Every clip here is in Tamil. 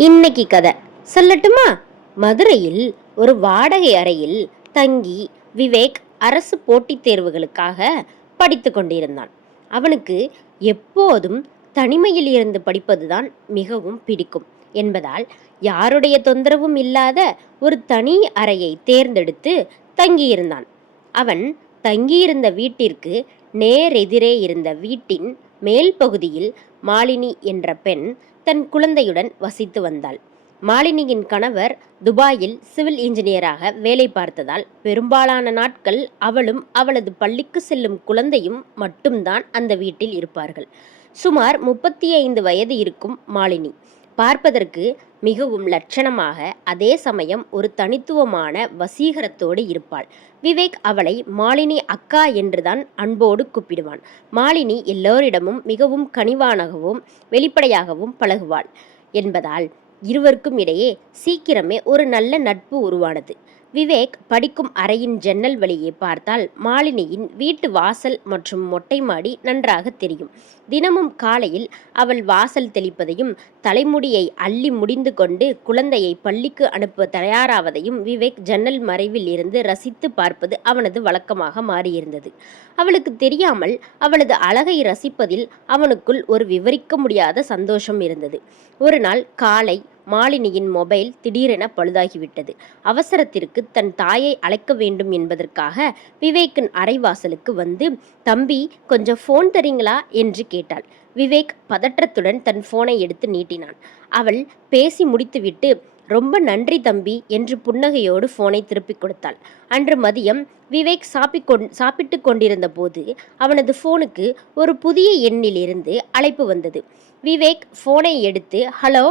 இன்னைக்கு கதை சொல்லட்டுமா? மதுரையில் ஒரு வாடகை அறையில் தங்கி விவேக் அரசு போட்டித் தேர்வுகளுக்காக படித்து கொண்டிருந்தான். அவனுக்கு எப்போதும் தனிமையில் இருந்து படிப்பதுதான் மிகவும் பிடிக்கும் என்பதால் யாருடைய தொந்தரவும் இல்லாத ஒரு தனி அறையை தேர்ந்தெடுத்து தங்கியிருந்தான். அவன் தங்கியிருந்த வீட்டிற்கு நேரெதிரே இருந்த வீட்டின் மேல் பகுதியில் மாலினி என்ற பெண் தன் குழந்தையுடன் வசித்து வந்தாள். மாலினியின் கணவர் துபாயில் சிவில் இன்ஜினியராக வேலை பார்த்ததால் பெரும்பாலான நாட்கள் அவளும் அவளது பள்ளிக்கு செல்லும் குழந்தையும் மட்டும்தான் அந்த வீட்டில் இருப்பார்கள். சுமார் 35 வயது இருக்கும் மாலினி பார்ப்பதற்கு மிகவும் லட்சணமாக, அதே சமயம் ஒரு தனித்துவமான வசீகரத்தோடு இருப்பாள். விவேக் அவளை மாலினி அக்கா என்றுதான் அன்போடு கூப்பிடுவான். மாலினி எல்லோரிடமும் மிகவும் கனிவானாகவும் வெளிப்படையாகவும் பழகுவாள் என்பதால் இருவருக்கும் இடையே சீக்கிரமே ஒரு நல்ல நட்பு உருவானது. விவேக் படிக்கும் அறையின் ஜன்னல் வழியே பார்த்தால் மாலினியின் வீட்டு வாசல் மற்றும் மொட்டை மாடி நன்றாக தெரியும். தினமும் காலையில் அவள் வாசல் தெளிப்பதையும் தலைமுடியை அள்ளி முடிந்து கொண்டு குழந்தையை பள்ளிக்கு அனுப்ப தயாராவதையும் விவேக் ஜன்னல் மறைவில் இருந்து ரசித்து பார்ப்பது அவனது வழக்கமாக மாறியிருந்தது. அவளுக்கு தெரியாமல் அவளது அழகை ரசிப்பதில் அவனுக்குள் ஒரு விவரிக்க முடியாத சந்தோஷம் இருந்தது. ஒரு நாள் காலை மாலினியின் மொபைல் திடீரென பழுதாகிவிட்டது. அவசரத்திற்கு தன் தாயை அழைக்க வேண்டும் என்பதற்காக விவேக்கின் அறைவாசலுக்கு வந்து, தம்பி கொஞ்சம் ஃபோன் தரீங்களா என்று கேட்டாள். விவேக் பதற்றத்துடன் தன் போனை எடுத்து நீட்டினான். அவள் பேசி முடித்துவிட்டு, ரொம்ப நன்றி தம்பி என்று புன்னகையோடு போனை திருப்பிக் கொடுத்தாள். அன்று மதியம் விவேக் சாப்பிட்டு கொண்டிருந்த போது அவனது போனுக்கு ஒரு புதிய எண்ணிலிருந்து அழைப்பு வந்தது. விவேக் போனை எடுத்து ஹலோ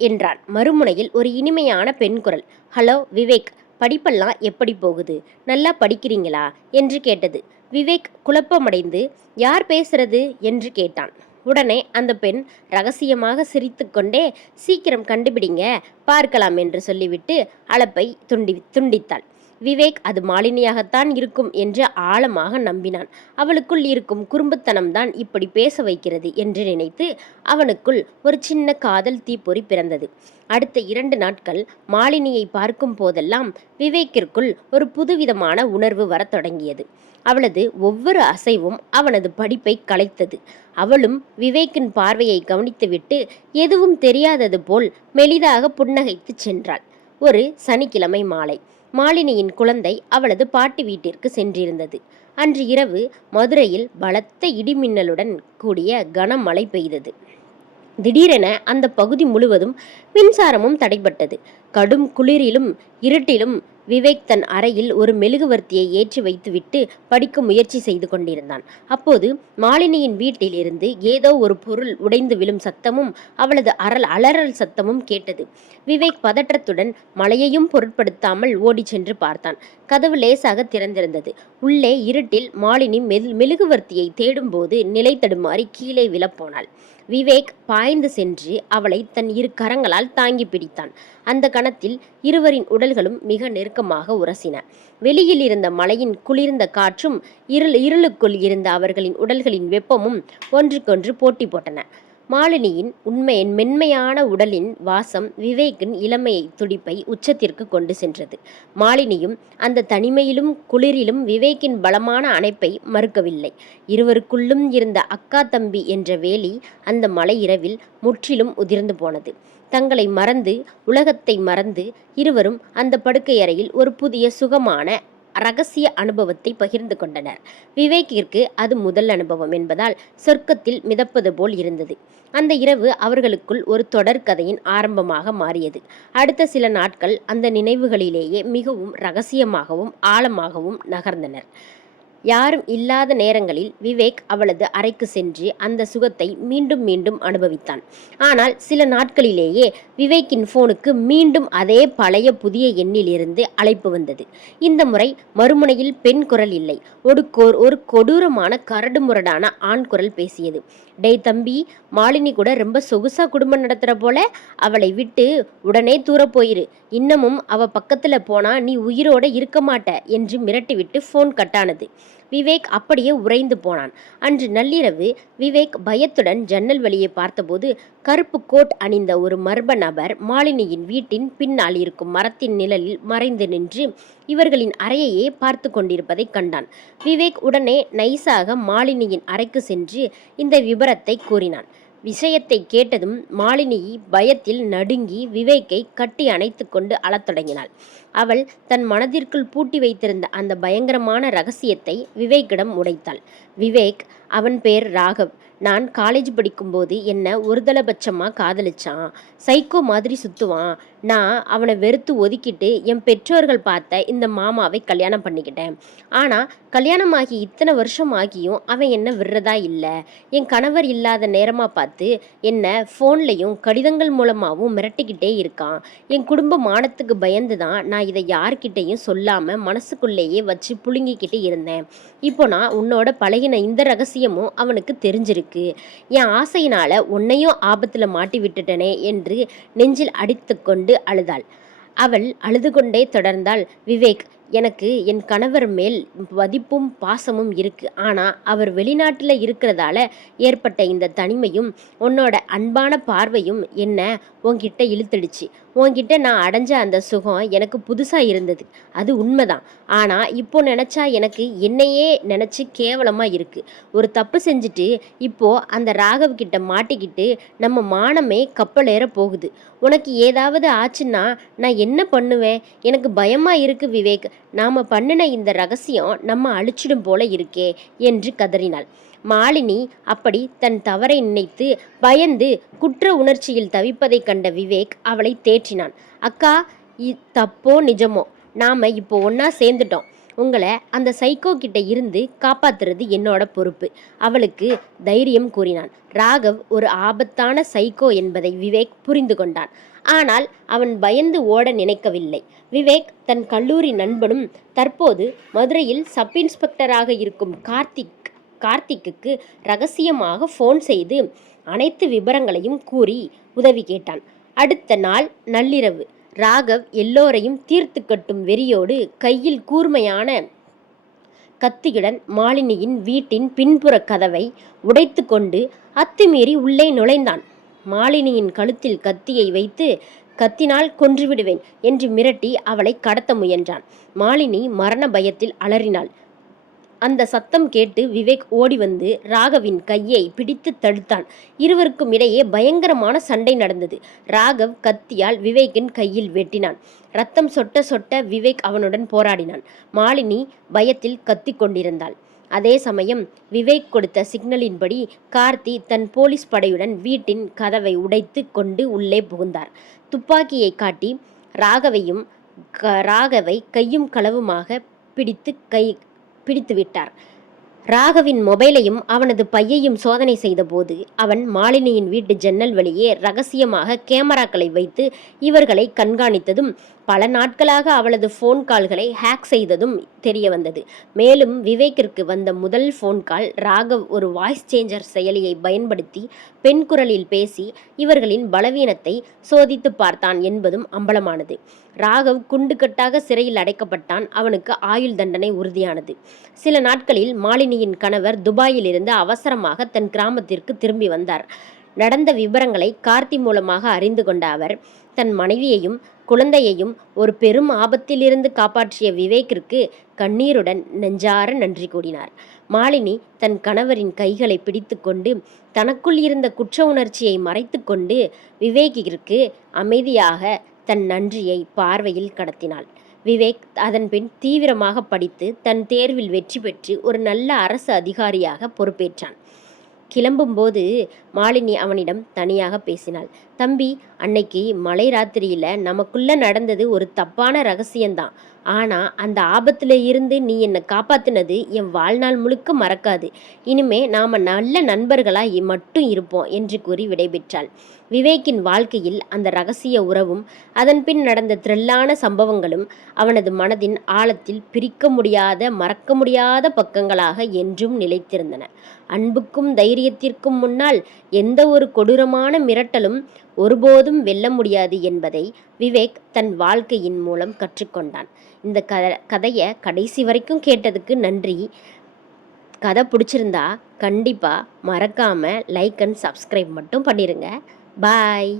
என்றான். மறுமுனையில் ஒரு இனிமையான பெண் குரல். ஹலோ விவேக், படிப்பெல்லாம் எப்படி போகுது? நல்லா படிக்கிறீங்களா என்று கேட்டது. விவேக் குழப்பமடைந்து யார் பேசுறது என்று கேட்டான். உடனே அந்த பெண் ரகசியமாக சிரித்து கொண்டே, சீக்கிரம் கண்டுபிடிங்க பார்க்கலாம் என்று சொல்லிவிட்டு அழைப்பை துண்டித்தாள். விவேக் அது மாலினியாகத்தான் இருக்கும் என்று ஆழமாக நம்பினான். அவளுக்குள் இருக்கும் குறும்புத்தனம்தான் இப்படி பேச வைக்கிறது என்று நினைத்து அவனுக்குள் ஒரு சின்ன காதல் தீப்பொறி பிறந்தது. அடுத்த 2 நாட்கள் மாலினியை பார்க்கும் போதெல்லாம் விவேக்கிற்குள் ஒரு புதுவிதமான உணர்வு வரத் தொடங்கியது. அவளது ஒவ்வொரு அசைவும் அவனது படிப்பை கலைத்தது. அவளும் விவேக்கின் பார்வையை கவனித்துவிட்டு எதுவும் தெரியாதது போல் மெலிதாக புன்னகைத்து சென்றாள். ஒரு சனிக்கிழமை மாலை மாலினியின் குழந்தை அவளது பாட்டி வீட்டிற்கு சென்றிருந்தது. அன்று இரவு மதுரையில் பலத்த இடிமின்னலுடன் கூடிய கனமழை பெய்தது. திடீரென அந்த பகுதி முழுவதும் மின்சாரமும் தடைபட்டது. கடும் குளிரிலும் இருட்டிலும் விவேக் தன் அறையில் ஒரு மெழுகுவர்த்தியை ஏற்றி வைத்துவிட்டு படிக்க முயற்சி செய்து கொண்டிருந்தான். அப்போது மாலினியின் வீட்டில் இருந்து ஏதோ ஒரு பொருள் உடைந்து விழும் சத்தமும் அவளது அலறல் சத்தமும் கேட்டது. விவேக் பதற்றத்துடன் மழையையும் பொருட்படுத்தாமல் ஓடி சென்று பார்த்தான். கதவு லேசாக திறந்திருந்தது. உள்ளே இருட்டில் மாலினி மெழுகுவர்த்தியை தேடும்போது நிலை தடுமாறி கீழே விழப்போனாள். விவேக் பாய்ந்து சென்று அவளை தன் 2 கரங்களால் தாங்கி பிடித்தான். அந்த கணத்தில் இருவரின் உடல்களும் மிக நெருக்கமாக உரசின. வெளியில் இருந்த மழையின் குளிர்ந்த காற்றும் இருளுக்குள் இருந்த அவர்களின் உடல்களின் வெப்பமும் ஒன்றுக்கொன்று போட்டி போட்டன. மாலினியின் மென்மையான உடலின் வாசம் விவேக்கின் இளமையை துடிப்பை உச்சத்திற்கு கொண்டு சென்றது. மாலினியும் அந்த தனிமையிலும் குளிரிலும் விவேக்கின் பலமான அணைப்பை மறுக்கவில்லை. இருவருக்குள்ளும் இருந்த அக்கா தம்பி என்ற வேலி அந்த மழை இரவில் முற்றிலும் உதிர்ந்து போனது. தங்களை மறந்து, உலகத்தை மறந்து இருவரும் அந்த படுக்கை அறையில் ஒரு புதிய சுகமான ரகசிய அனுபவத்தை பகிர்ந்து கொண்டனர். விவேக்கிற்கு அது முதல் அனுபவம் என்பதால் சொர்க்கத்தில் மிதப்பது போல் இருந்தது. அந்த இரவு அவர்களுக்குள் ஒரு தொடர் கதையின் ஆரம்பமாக மாறியது. அடுத்த சில நாட்கள் அந்த நினைவுகளிலேயே மிகவும் ரகசியமாகவும் ஆழமாகவும் நகர்ந்தனர். யாரும் இல்லாத நேரங்களில் விவேக் அவளது அறைக்கு சென்று அந்த சுகத்தை மீண்டும் மீண்டும் அனுபவித்தான். ஆனால் சில நாட்களிலேயே விவேக்கின் போனுக்கு மீண்டும் அதே பழைய புதிய எண்ணிலிருந்து அழைப்பு வந்தது. இந்த முறை மறுமுனையில் பெண் குரல் இல்லை, ஒரு கொடூரமான கரடுமுரடான ஆண் குரல் பேசியது. டேய் தம்பி, மாலினி கூட ரொம்ப சொகுசா குடும்பம் நடத்துற போல, அவளை விட்டு உடனே தூர போயிரு, இன்னமும் அவ பக்கத்துல போனா நீ உயிரோட இருக்க மாட்ட என்று மிரட்டிவிட்டு போன் கட்டானது. விவேக் அப்படியே உறைந்து போனான். அன்று நள்ளிரவு விவேக் பயத்துடன் ஜன்னல் வழியே பார்த்தபோது கருப்பு கோட் அணிந்த ஒரு மர்ம நபர் மாலினியின் வீட்டின் பின்னால் இருக்கும் மரத்தின் நிழலில் மறைந்து நின்று இவர்களின் அறையையே பார்த்து கொண்டிருப்பதை கண்டான். விவேக் உடனே நைசாக மாலினியின் அறைக்கு சென்று இந்த விபரத்தை கூறினான். விஷயத்தை கேட்டதும் மாலினி பயத்தில் நடுங்கி விவேக்கை கட்டி அணைத்து கொண்டு அழத் தொடங்கினாள். அவள் தன் மனதிற்குள் பூட்டி வைத்திருந்த அந்த பயங்கரமான ரகசியத்தை விவேக்கிடம் உடைத்தாள். விவேக், அவன் பேர் ராகவ். நான் காலேஜ் படிக்கும்போது என்ன ஒருதலைபட்சமாக காதலிச்சான். சைக்கோ மாதிரி சுற்றுவான். நான் அவனை வெறுத்து ஒதுக்கிட்டு என் பெற்றோர்கள் பார்த்த இந்த மாமாவை கல்யாணம் பண்ணிக்கிட்டேன். ஆனால் கல்யாணமாகி இத்தனை வருஷம் ஆகியும் அவன் என்ன விடுறதா இல்லை. என் கணவர் இல்லாத நேரமாக பார்த்து என்ன ஃபோன்லையும் கடிதங்கள் மூலமாகவும் மிரட்டிக்கிட்டே இருக்கான். என் குடும்ப மானத்துக்கு பயந்து தான் நான் இதை யார்கிட்டையும் சொல்லாமல் மனசுக்குள்ளேயே வச்சு புழுங்கிக்கிட்டு இருந்தேன். இப்போ நான் உன்னோட பழகின இந்த ரகசியமும் அவனுக்கு தெரிஞ்சிருக்கு. என் ஆசையினால் உன்னையும் ஆபத்தில் மாட்டி விட்டுட்டனே என்று நெஞ்சில் அடித்து கொண்டு அழுதாள். அவள் அழுது கொண்டே தொடர்ந்தாள். விவேக், எனக்கு என் கணவர் மேல் மதிப்பும் பாசமும் இருக்கு. ஆனால் அவர் வெளிநாட்டில் இருக்கிறதால ஏற்பட்ட இந்த தனிமையும் உன்னோட அன்பான பார்வையும் என்ன உன்கிட்ட இழுத்துடுச்சு. உன்கிட்ட நான் அடைஞ்ச அந்த சுகம் எனக்கு புதுசாக இருந்தது, அது உண்மைதான். ஆனால் இப்போ நினச்சா எனக்கு என்னையே நினச்சி கேவலமாக இருக்குது. ஒரு தப்பு செஞ்சுட்டு இப்போது அந்த ராகவ் கிட்ட மாட்டிக்கிட்டு நம்ம மானமே கப்பலேற போகுது. உனக்கு ஏதாவது ஆச்சுன்னா நான் என்ன பண்ணுவேன்? எனக்கு பயமாக இருக்கு விவேக். நாம் பண்ணின இந்த ரகசியம் நம்ம அழிச்சிடும் போல இருக்கே என்று கதறினாள். மாலினி அப்படி தன் தவறை நினைத்து பயந்து குற்ற உணர்ச்சியில் தவிப்பதை கண்ட விவேக் அவளை தேற்றினான். அக்கா, தப்போ நிஜமோ நாம் இப்போ ஒன்றா சேர்ந்துட்டோம். உங்களை அந்த சைக்கோ கிட்ட இருந்து காப்பாத்துறது என்னோட பொறுப்பு. அவளுக்கு தைரியம் கூறினான். ராகவ் ஒரு ஆபத்தான சைக்கோ என்பதை விவேக் புரிந்து கொண்டான். ஆனால் அவன் பயந்து ஓட நினைக்கவில்லை. விவேக் தன் கல்லூரி நண்பனும் தற்போது மதுரையில் சப் இன்ஸ்பெக்டராக இருக்கும் கார்த்திக்கு ரகசியமாக ஃபோன் செய்து அனைத்து விபரங்களையும் கூறி உதவி கேட்டான். அடுத்த நாள் நள்ளிரவு ராகவ் எல்லோரையும் தீர்த்து கட்டும் வெறியோடு கையில் கூர்மையான கத்தியுடன் மாலினியின் வீட்டின் பின்புற கதவை உடைத்து கொண்டு அத்துமீறி உள்ளே நுழைந்தான். மாலினியின் கழுத்தில் கத்தியை வைத்து கத்தினால் கொன்றுவிடுவேன் என்று மிரட்டி அவளை கடத்த முயன்றான். மாலினி மரண பயத்தில் அலறினாள். அந்த சத்தம் கேட்டு விவேக் ஓடி வந்து ராகவின் கையை பிடித்து தடுத்தான். இருவருக்கும் இடையே பயங்கரமான சண்டை நடந்தது. ராகவ் கத்தியால் விவேக்கின் கையில் வெட்டினான். ரத்தம் சொட்ட சொட்ட விவேக் அவனுடன் போராடினான். மாலினி பயத்தில் கத்தி கொண்டிருந்தாள். அதே சமயம் விவேக் கொடுத்த சிக்னலின்படி கார்த்தி தன் போலீஸ் படையுடன் வீட்டின் கதவை உடைத்து கொண்டு உள்ளே புகுந்தார். துப்பாக்கியை காட்டி ராகவை கையும் களவுமாக பிடித்து விட்டார். ராகவின் மொபைலையும் அவனது பையையும் சோதனை செய்தபோது அவன் மாலினியின் வீட்டு ஜன்னல் வழியே ரகசியமாக கேமராக்களை வைத்து இவர்களை கண்காணித்ததும் பல நாட்களாக அவளது ஃபோன் கால்களை ஹேக் செய்ததும் தெரிய வந்தது. மேலும் விவேக்கிற்கு வந்த முதல் ஃபோன் கால் ராகவ் ஒரு வாய்ஸ் சேஞ்சர் செயலியை பயன்படுத்தி பெண் குரலில் பேசி இவர்களின் பலவீனத்தை சோதித்து பார்த்தான் என்பதும் அம்பலமானது. ராகவ் குண்டுக்கட்டாக சிறையில் அடைக்கப்பட்டான். அவனுக்கு ஆயுள் தண்டனை உறுதியானது. சில நாட்களில் மாலினியின் கணவர் துபாயிலிருந்து அவசரமாக தன் கிராமத்திற்கு திரும்பி வந்தார். நடந்த விவரங்களை கார்த்தி மூலமாக அறிந்து கொண்ட அவர் தன் மனைவியையும் குழந்தையையும் ஒரு பெரும் ஆபத்திலிருந்து காப்பாற்றிய விவேக்கிற்கு கண்ணீருடன் நெஞ்சார நன்றி கூறினார். மாலினி தன் கணவரின் கைகளை பிடித்து கொண்டு தனக்குள் இருந்த குற்ற உணர்ச்சியை மறைத்து கொண்டு விவேக்கிற்கு அமைதியாக தன் நன்றியை பார்வையில் கடத்தினாள். விவேக் அதன்பின் தீவிரமாக படித்து தன் தேர்வில் வெற்றி பெற்று ஒரு நல்ல அரசு அதிகாரியாக பொறுப்பேற்றான். கிளம்பும்போது மாலினி அவனிடம் தனியாக பேசினாள். தம்பி, அன்னைக்கு மலை ராத்திரியில் நமக்குள்ள நடந்தது ஒரு தப்பான ரகசியம்தான். ஆனால் அந்த ஆபத்தில் இருந்து நீ என்னை காப்பாற்றினது என் வாழ்நாள் முழுக்க மறக்காது. இனிமே நாம் நல்ல நண்பர்களாக மட்டும் இருப்போம் என்று கூறி விடைபெற்றாள். விவேக்கின் வாழ்க்கையில் அந்த ரகசிய உறவும் அதன்பின் நடந்த த்ரில்லான சம்பவங்களும் அவனது மனதின் ஆழத்தில் பிரிக்க முடியாத மறக்க முடியாத பக்கங்களாக என்றும் நிலைத்திருந்தன. அன்புக்கும் தைரியத்திற்கும் முன்னால் எந்த ஒரு கொடூரமான மிரட்டலும் ஒருபோதும் வெல்ல முடியாது என்பதை விவேக் தன் வாழ்க்கையின் மூலம் கற்றுக்கொண்டான். இந்த கதையை கடைசி வரைக்கும் கேட்டதுக்கு நன்றி. கதை பிடிச்சிருந்தா கண்டிப்பாக மறக்காமல் லைக் அண்ட் சப்ஸ்கிரைப் மட்டும் பண்ணிடுங்க. பாய்.